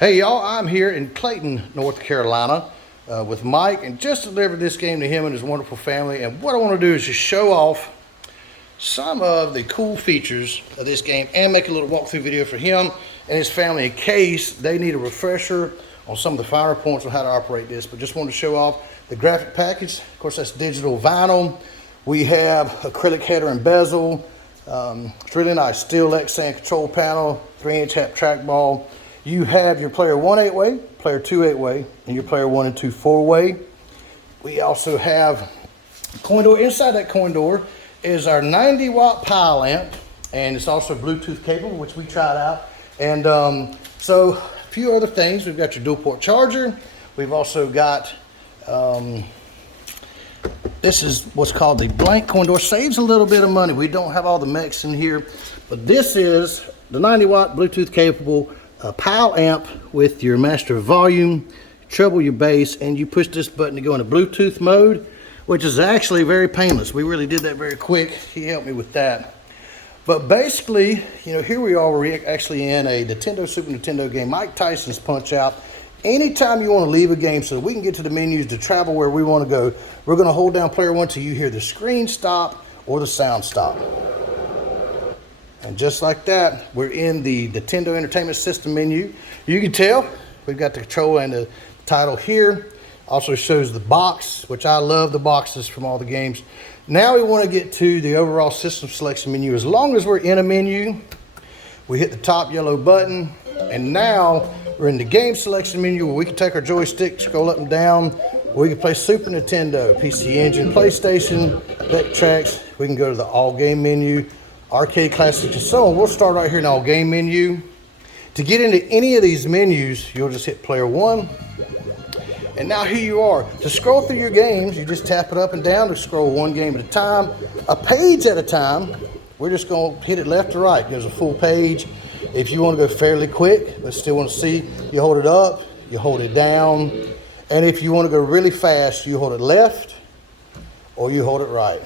Hey y'all, I'm here in Clayton, North Carolina with Mike, and just delivered this game to him and his wonderful family. And what I want to do is just show off some of the cool features of this game and make a little walkthrough video for him and his family in case they need a refresher on some of the finer points on how to operate this. But just wanted to show off the graphic package. Of course, that's digital vinyl. We have acrylic header and bezel. It's really nice. Steel Lexan control panel, 3-inch hap trackball. You have your player 1 8-way, player 2 8-way, and your player 1 and 2 4-way. We also have coin door. Inside that coin door is our 90-watt pile lamp, and it's also Bluetooth capable, which we tried out. And so a few other things. We've got your dual port charger. We've also got this is what's called the blank coin door. Saves a little bit of money. We don't have all the mechs in here, but this is the 90-watt Bluetooth capable pile amp with your master volume, treble your bass, and you push this button to go into Bluetooth mode, which is actually very painless. We really did that very quick. He helped me with that. But basically, you know, here we are. We're actually in a Nintendo Super Nintendo game, Mike Tyson's Punch Out. Anytime you want to leave a game so we can get to the menus to travel where we want to go, we're going to hold down player 1 till you hear the screen stop or the sound stop. And just like that, we're in the Nintendo Entertainment System menu. You can tell we've got the control and the title here. Also shows the box, which I love the boxes from all the games. Now we want to get to the overall system selection menu. As long as we're in a menu, we hit the top yellow button, and now we're in the game selection menu where we can take our joystick, scroll up and down. We can play Super Nintendo, PC Engine, PlayStation, Vectrex. We can go to the all game menu, arcade classics, and so on. We'll start right here in the all game menu. To get into any of these menus, you'll just hit player 1. And now here you are. To scroll through your games, you just tap it up and down to scroll one game at a time, a page at a time. We're just going to hit it left to right. There's a full page. If you want to go fairly quick, but still want to see, you hold it up, you hold it down. And if you want to go really fast, you hold it left or you hold it right.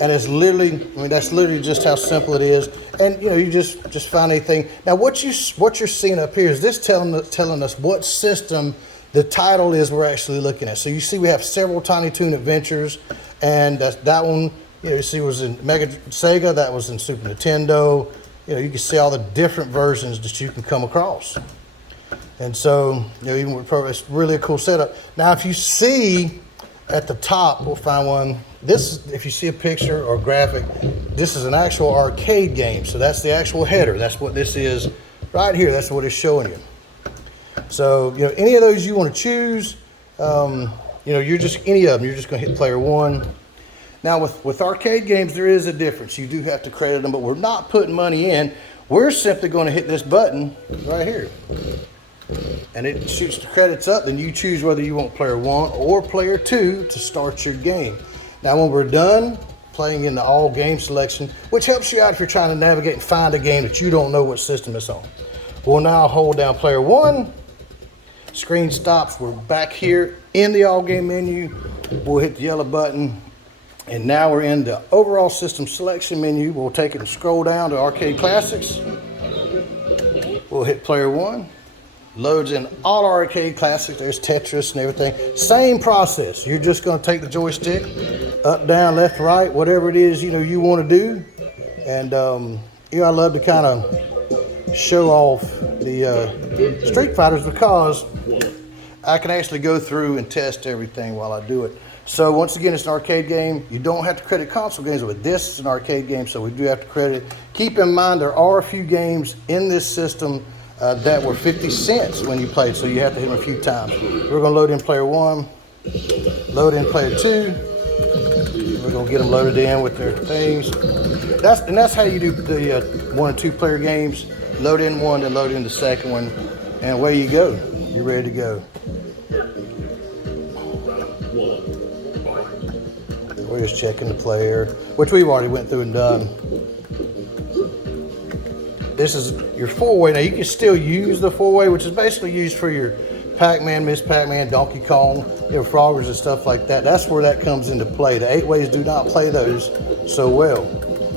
And it's literally, I mean, that's literally just how simple it is. And you know, you just find anything. Now, what you're seeing up here is this telling us what system the title is we're actually looking at. So you see we have several Tiny Toon Adventures, and that one, you know, you see was in Sega, that was in Super Nintendo. You know, you can see all the different versions that you can come across. And so, you know, even with it's really a cool setup. Now, if you see at the top, we'll find one. This, if you see a picture or graphic, this is an actual arcade game. So that's the actual header. That's what this is right here. That's what it's showing you. So, you know, any of those you want to choose, you know, you're just, any of them, you're just going to hit player 1. Now, with arcade games, there is a difference. You do have to credit them, but we're not putting money in. We're simply going to hit this button right here. And it shoots the credits up. Then you choose whether you want player 1 or player 2 to start your game. Now, when we're done playing in the all game selection, which helps you out if you're trying to navigate and find a game that you don't know what system it's on. We'll now hold down player 1. Screen stops. We're back here in the all game menu. We'll hit the yellow button. And now we're in the overall system selection menu. We'll take it and scroll down to arcade classics. We'll hit player 1. Loads in all arcade classics. There's Tetris and everything. Same process. You're just going to take the joystick up, down, left, right, whatever it is, you know, you want to do. And you know, I love to kind of show off the Street Fighters because I can actually go through and test everything while I do it. So once again, it's an arcade game. You don't have to credit console games, but this is an arcade game, so we do have to credit. Keep in mind there are a few games in this system that were 50 cents when you played, so you have to hit them a few times. We're going to load in player 1, load in player 2. We're going to get them loaded in with their things. That's how you do the 1 and 2 player games. Load in one, then load in the second one, and away you go. You're ready to go. We're just checking the player, which we've already went through and done. This is your 4-way. Now you can still use the 4-way, which is basically used for your Pac-Man, Miss Pac-Man, Donkey Kong, you know, Froggers and stuff like that. That's where that comes into play. The 8-ways do not play those so well.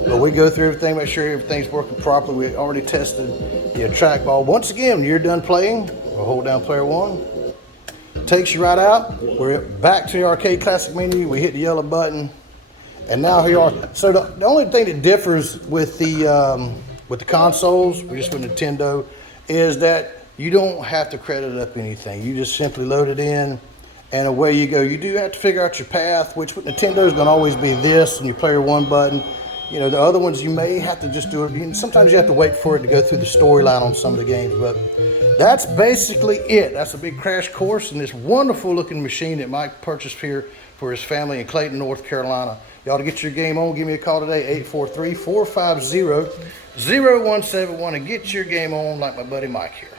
But we go through everything, make sure everything's working properly. We already tested your trackball. Once again, when you're done playing, we'll hold down player 1. Takes you right out. We're back to the arcade classic menu. We hit the yellow button, and now here you are. So the only thing that differs with the consoles, we just with Nintendo, is that you don't have to credit up anything. You just simply load it in, and away you go. You do have to figure out your path, which with Nintendo is going to always be this and your player 1 button. You know, the other ones you may have to just do it. Sometimes you have to wait for it to go through the storyline on some of the games, but that's basically it. That's a big crash course in this wonderful looking machine that Mike purchased here for his family in Clayton, North Carolina. Y'all to get your game on, give me a call today, 843-450-0171, and get your game on like my buddy Mike here.